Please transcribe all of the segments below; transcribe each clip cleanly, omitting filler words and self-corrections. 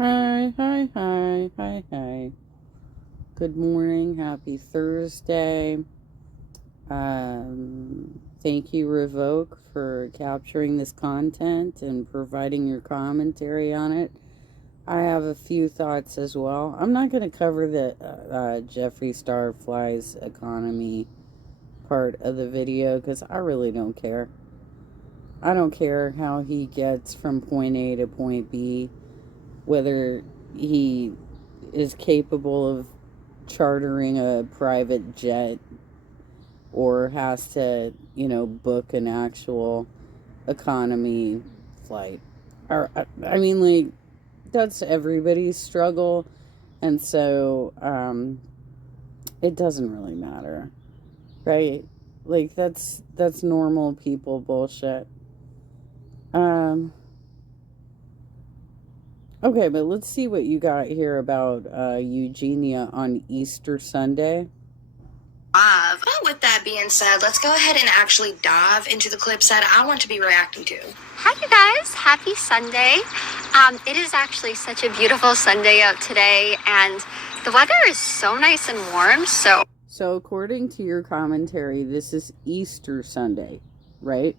Hi, hi, hi, hi, hi. Good morning. Happy Thursday. Thank you, Revoke, for capturing this content and providing your commentary on it. I have a few thoughts as well. I'm not going to cover the Jeffree Star Fly's economy part of the video because I really don't care. I don't care how he gets from point A to point B, whether he is capable of chartering a private jet or has to, book an actual economy flight. Or, I mean, like, that's everybody's struggle. And so, it doesn't really matter, right? Like, that's normal people bullshit. Okay, but let's see what you got here about Eugenia on Easter Sunday. With that being said, let's go ahead and actually dive into the clips that I want to be reacting to. Hi, you guys. Happy Sunday. It is actually such a beautiful Sunday out today, and the weather is so nice and warm. So according to your commentary, this is Easter Sunday, right?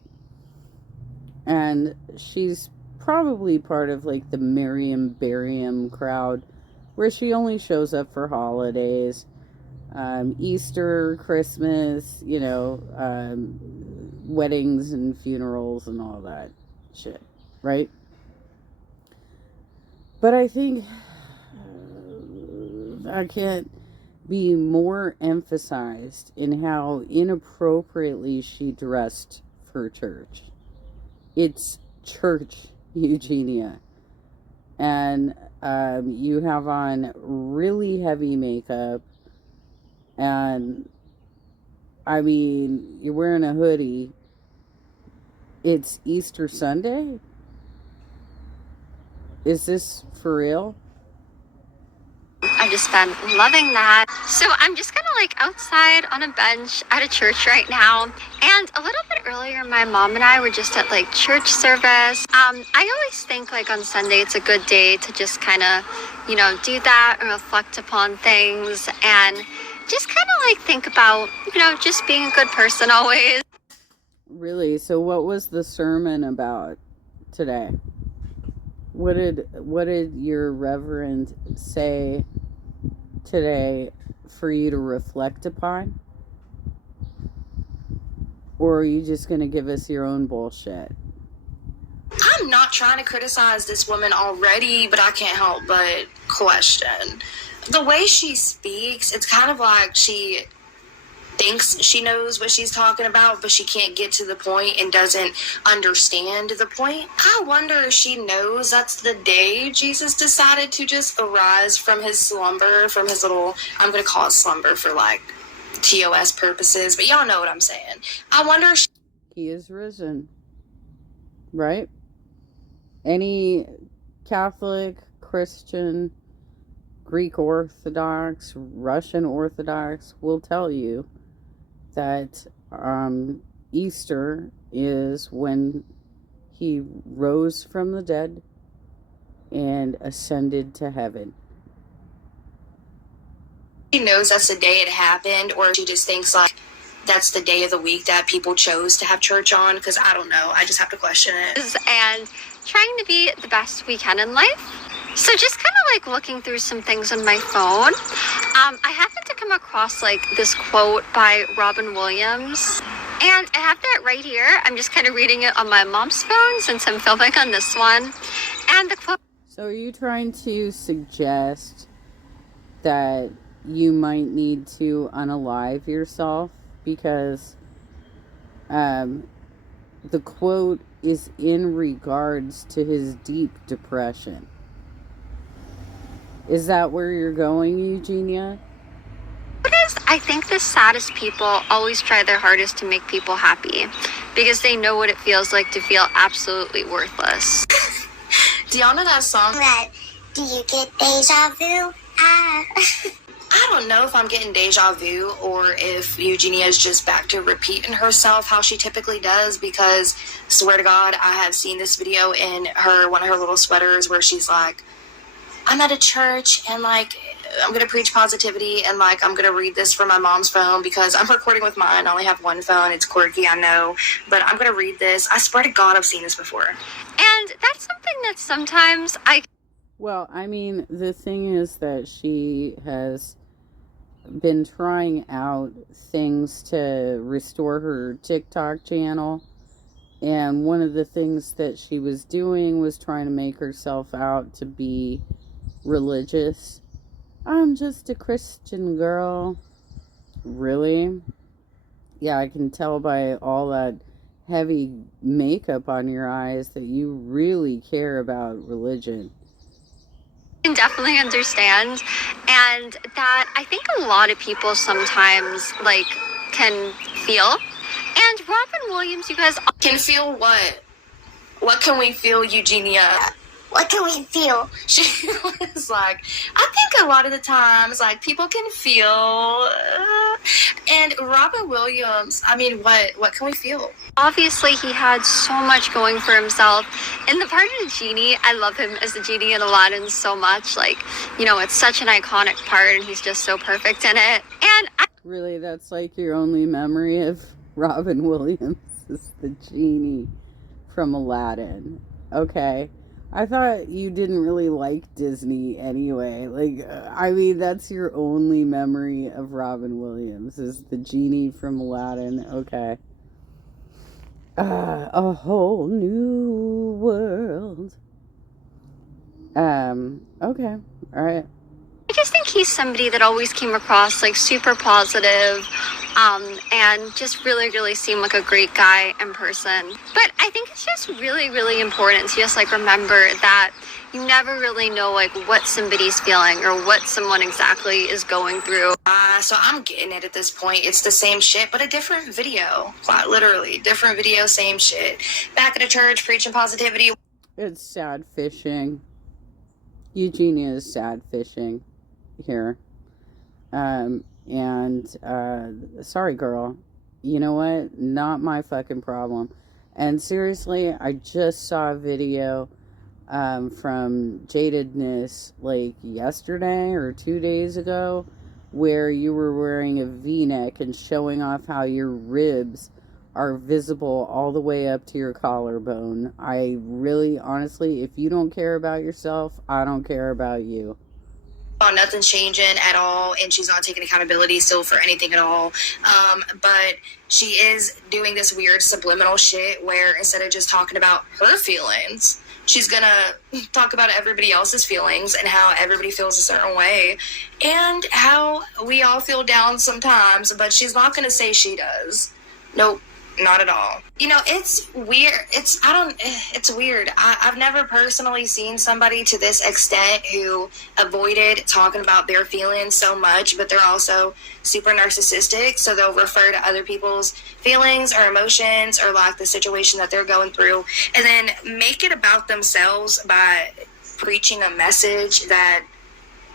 And she's probably part of like the Miriam Barium crowd, where she only shows up for holidays. Easter, Christmas, weddings and funerals and all that shit, right? But I think I can't be more emphasized in how inappropriately she dressed for church. It's church, Eugenia. And you have on really heavy makeup. And, I mean, you're wearing a hoodie. It's Easter Sunday? Is this for real? I've just been loving that. So I'm just kind of like outside on a bench at a church right now. And a little bit earlier, my mom and I were just at like church service. I always think like on Sunday, it's a good day to just kind of, do that and reflect upon things and just kind of like think about, just being a good person always. Really? So what was the sermon about today? What did your reverend say today for you to reflect upon? Or are you just going to give us your own bullshit? I'm not trying to criticize this woman already, but I can't help but question. The way she speaks, it's kind of like she thinks she knows what she's talking about, but she can't get to the point and doesn't understand the point. I wonder if she knows that's the day Jesus decided to just arise from his slumber, from his little, I'm going to call it slumber for like TOS purposes, but y'all know what I'm saying. I wonder if he is risen, right? Any Catholic, Christian, Greek Orthodox, Russian Orthodox will tell you that Easter is when he rose from the dead and ascended to heaven. She knows that's the day it happened, or she just thinks like that's the day of the week that people chose to have church on, because I don't know. I just have to question it. And trying to be the best we can in life. So just kind of like looking through some things on my phone. I happened to come across like this quote by Robin Williams. And I have that right here. I'm just kind of reading it on my mom's phone since I'm filming on this one. And the quote. So are you trying to suggest that you might need to unalive yourself? Because the quote is in regards to his deep depression. Is that where you're going, Eugenia? I think the saddest people always try their hardest to make people happy because they know what it feels like to feel absolutely worthless. Do y'all know that song? Do you get deja vu? I don't know if I'm getting deja vu or if Eugenia is just back to repeating herself how she typically does, because swear to God, I have seen this video in one of her little sweaters where she's like, I'm at a church and like I'm gonna preach positivity and like I'm gonna read this from my mom's phone because I'm recording with mine. I only have one phone. It's quirky, I know, but I'm gonna read this. I swear to God, I've seen this before. And that's something that sometimes Well, I mean, the thing is that she has been trying out things to restore her TikTok channel. And one of the things that she was doing was trying to make herself out to be religious. I'm just a Christian girl. Really? Yeah, I can tell by all that heavy makeup on your eyes that you really care about religion. can definitely understand, and that I think a lot of people sometimes like can feel. And Robin Williams, you guys Can feel what? What can we feel, Eugenia? What can we feel? She was like, I think a lot of the times, like, people can feel. And Robin Williams, I mean, what can we feel? obviously he had so much going for himself. And the part of the genie, I love him as the genie in Aladdin so much. Like, you know, it's such an iconic part, and he's just so perfect in it. And Really, that's like your only memory of Robin Williams is the genie from Aladdin. Okay. I thought you didn't really like Disney anyway. Like, I mean, that's your only memory of Robin Williams is the genie from Aladdin. Okay. A whole new world. Okay. All right. I just think he's somebody that always came across like super positive, and just really, really seemed like a great guy in person. But I think it's just really, really important to just like remember that you never really know like what somebody's feeling or what someone exactly is going through. So I'm getting it at this point. It's the same shit, but a different video. Quite literally, different video, same shit. Back at a church, preaching positivity. It's sad fishing. Eugenia is sad fishing here. Sorry, girl. You know what? Not my fucking problem. And seriously, I just saw a video from Jadedness like yesterday or 2 days ago where you were wearing a V-neck and showing off how your ribs are visible all the way up to your collarbone. I really, honestly, if you don't care about yourself, I don't care about you. Nothing's changing at all, and she's not taking accountability still for anything at all. But she is doing this weird subliminal shit where instead of just talking about her feelings, she's gonna talk about everybody else's feelings and how everybody feels a certain way and how we all feel down sometimes, but she's not gonna say she does. Nope. Not at all. You know, it's weird. It's weird. I've never personally seen somebody to this extent who avoided talking about their feelings so much, but they're also super narcissistic. So they'll refer to other people's feelings or emotions or like the situation that they're going through and then make it about themselves by preaching a message that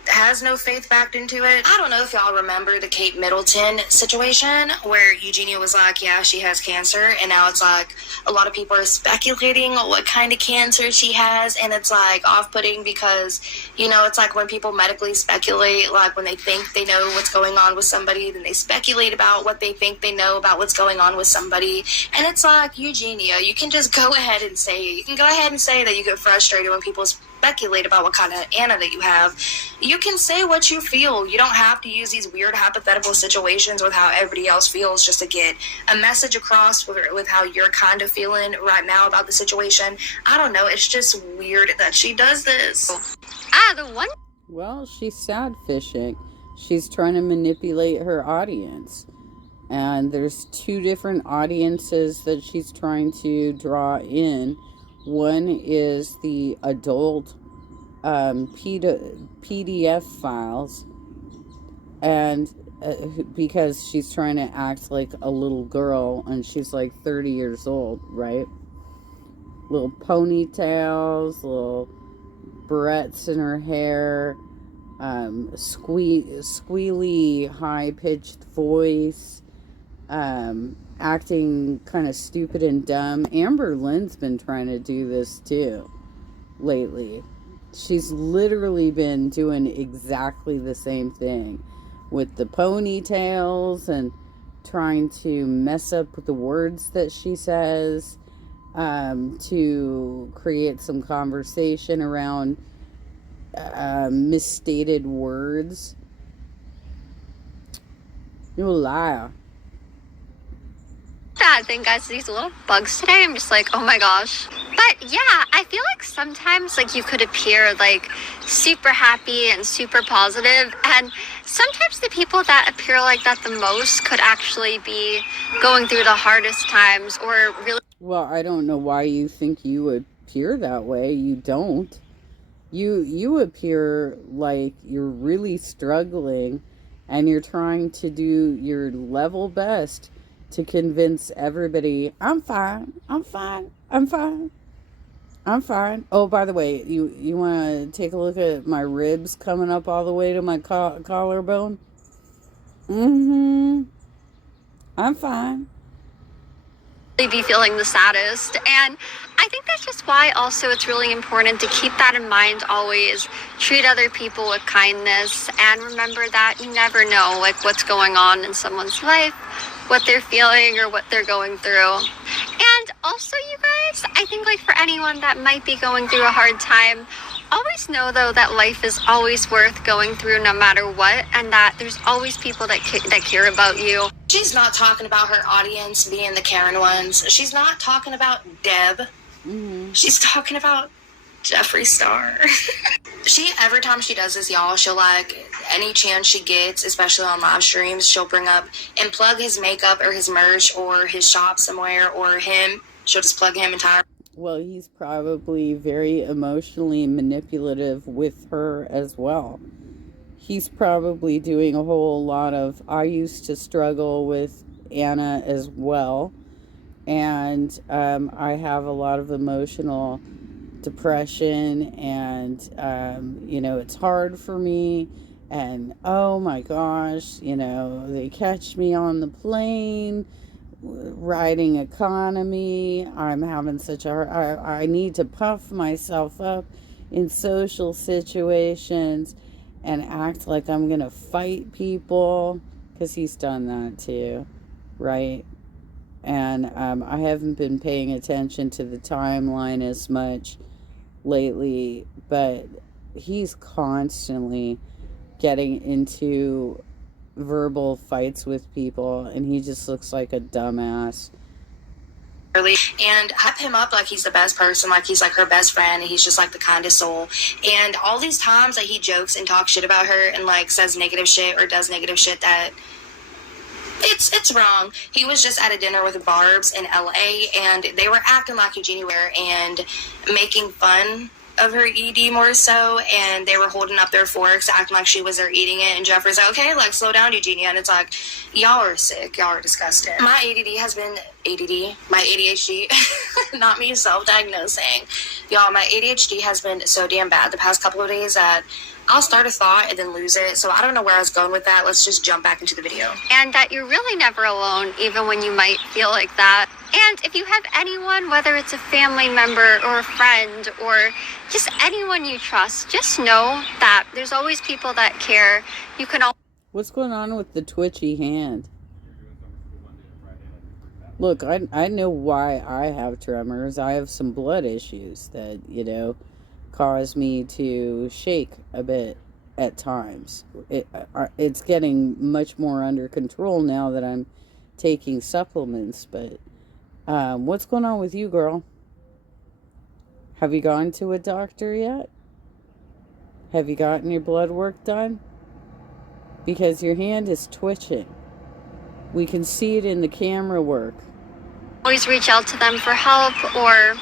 has no faith backed into it. I don't know if y'all remember the Kate Middleton situation where Eugenia was like, yeah, she has cancer, and now it's like a lot of people are speculating what kind of cancer she has, and it's like off-putting because, you know, it's like when people medically speculate, like when they think they know what's going on with somebody, then they speculate about what they think they know about what's going on with somebody, and it's like, Eugenia, you can just go ahead and say that you get frustrated when people speculate about what kind of Anna that you have. You can say what you feel. You don't have to use these weird hypothetical situations with how everybody else feels just to get a message across with how you're kind of feeling right now about the situation. I don't know. It's just weird that she does this. Well, she's sad fishing. She's trying to manipulate her audience. And there's two different audiences that she's trying to draw in. One is the adult PDF files, and because she's trying to act like a little girl, and she's like 30 years old, right? Little ponytails, little barrettes in her hair, squealy, high-pitched voice, acting kind of stupid and dumb. Amber Lynn's been trying to do this too lately. She's literally been doing exactly the same thing with the ponytails and trying to mess up with the words that she says, to create some conversation around misstated words. You're a liar. Bad thing, guys, these little bugs today. I'm just like, oh my gosh. But yeah, I feel like sometimes like you could appear like super happy and super positive, and sometimes the people that appear like that the most could actually be going through the hardest times or really. Well, I don't know why you think you appear that way. You don't. You appear like you're really struggling, and you're trying to do your level best to convince everybody, I'm fine, I'm fine, I'm fine, I'm fine. Oh, by the way, you want to take a look at my ribs coming up all the way to my collarbone? I'm fine. Be feeling the saddest, and I think that's just why also it's really important to keep that in mind always. Treat other people with kindness, and remember that you never know like what's going on in someone's life, what they're feeling or what they're going through. And also, you guys, I think like for anyone that might be going through a hard time, always know though that life is always worth going through no matter what, and that there's always people that care about you. She's not talking about her audience being the Karen ones. She's not talking about Deb. She's talking about Jeffree Star. Every time she does this, y'all, she'll like, any chance she gets, especially on live streams, she'll bring up and plug his makeup or his merch or his shop somewhere or him. She'll just plug him entirely. Well, he's probably very emotionally manipulative with her as well. He's probably doing a whole lot of, I used to struggle with Anna as well, and I have a lot of emotional depression, and it's hard for me, and oh my gosh, they catch me on the plane riding economy. I'm having such a hard, I need to puff myself up in social situations and act like I'm gonna fight people, because he's done that too, right? And I haven't been paying attention to the timeline as much lately, but he's constantly getting into verbal fights with people, and he just looks like a dumbass. And hype him up like he's the best person, like he's like her best friend, and he's just like the kindest soul. And all these times that he jokes and talks shit about her and like says negative shit or does negative shit, that it's wrong. He was just at a dinner with Barb's in LA, and they were acting like Eugenia were and making fun of her ED more so, and they were holding up their forks acting like she was there eating it, and Jeffrey's like, okay, like slow down, Eugenia. And it's like, y'all are sick, y'all are disgusting. My my ADHD not me self-diagnosing, y'all, my ADHD has been so damn bad the past couple of days that I'll start a thought and then lose it. So I don't know where I was going with that. Let's just jump back into the video. And that you're really never alone, even when you might feel like that. And if you have anyone, whether it's a family member or a friend or just anyone you trust, just know that there's always people that care. You can all. What's going on with the twitchy hand? Look, I know why I have tremors. I have some blood issues that, cause me to shake a bit at times. It's getting much more under control now that I'm taking supplements, but what's going on with you, girl? Have you gone to a doctor yet? Have you gotten your blood work done? Because your hand is twitching. We can see it in the camera work. Always reach out to them for help or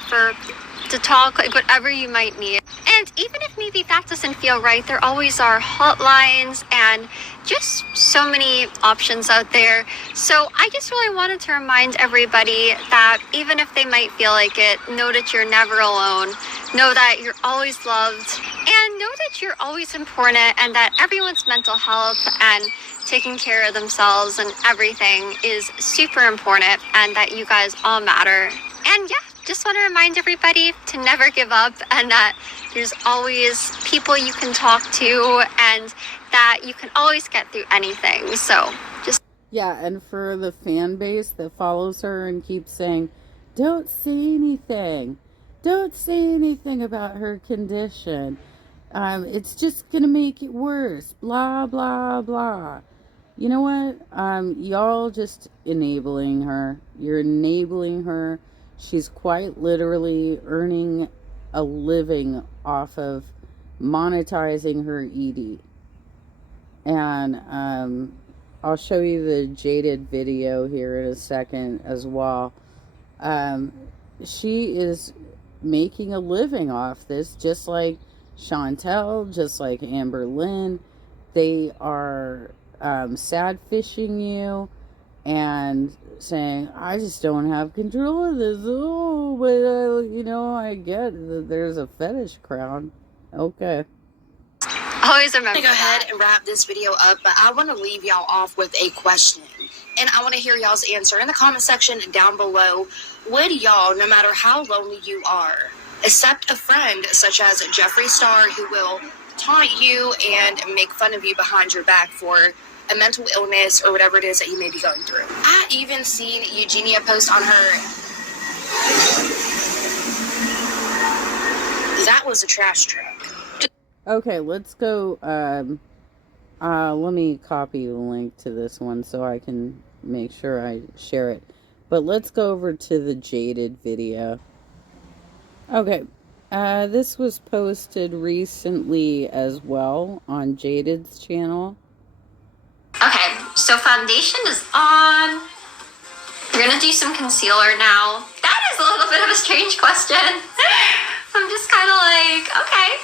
to talk, like whatever you might need. And even if maybe that doesn't feel right, there always are hotlines and just so many options out there. So I just really wanted to remind everybody that even if they might feel like it, know that you're never alone. Know that you're always loved, and know that you're always important, and that everyone's mental health and taking care of themselves and everything is super important, and that you guys all matter. And yeah, just want to remind everybody to never give up, and that there's always people you can talk to and that you can always get through anything. So just... Yeah, and for the fan base that follows her and keeps saying, don't say anything. Don't say anything about her condition. It's just going to make it worse. Blah, blah, blah. You know what? Y'all just enabling her. You're enabling her. She's quite literally earning a living off of monetizing her ED. And I'll show you the Jaded video here in a second as well. She is making a living off this, just like Chantel, just like Amber Lynn. They are sad fishing you and saying, I just don't have control of this. Oh, but I get that there's a fetish crowd. Okay. Always remember. I'm going to go ahead and wrap this video up, but I want to leave y'all off with a question. And I want to hear y'all's answer in the comment section down below. Would y'all, no matter how lonely you are, accept a friend such as Jeffree Star who will taunt you and make fun of you behind your back for a mental illness or whatever it is that you may be going through? I even seen Eugenia post on her. That was a trash truck. Okay, let's go. Let me copy the link to this one so I can make sure I share it. But let's go over to the Jaded video. Okay, this was posted recently as well on Jaded's channel. Okay, so foundation is on. We're gonna do some concealer now. That is a little bit of a strange question. I'm just kind of like, okay.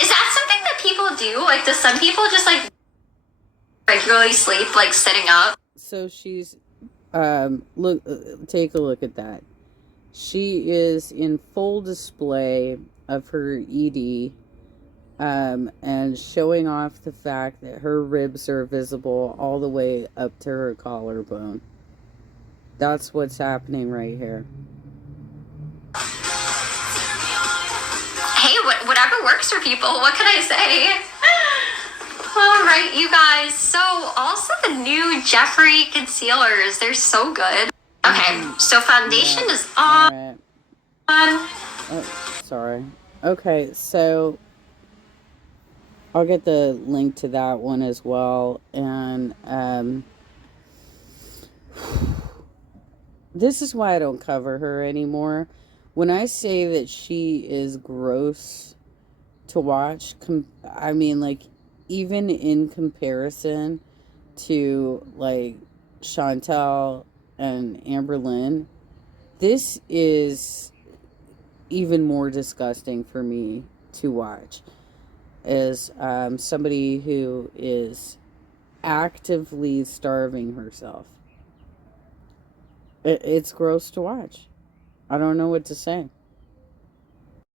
Is that something that people do? Like, does some people just like regularly sleep like sitting up? So she's take a look at that. She is in full display of her ED, and showing off the fact that her ribs are visible all the way up to her collarbone. That's what's happening right here. Hey, whatever works for people. What can I say? All right, you guys. So also the new Jeffree concealers. They're so good. Okay, so foundation is on. Right. Oh, sorry. Okay, so I'll get the link to that one as well. And this is why I don't cover her anymore. When I say that she is gross to watch, I mean, like, even in comparison to, like, Chantel and Amber Lynn, this is even more disgusting for me to watch. As somebody who is actively starving herself. It's gross to watch. I don't know what to say.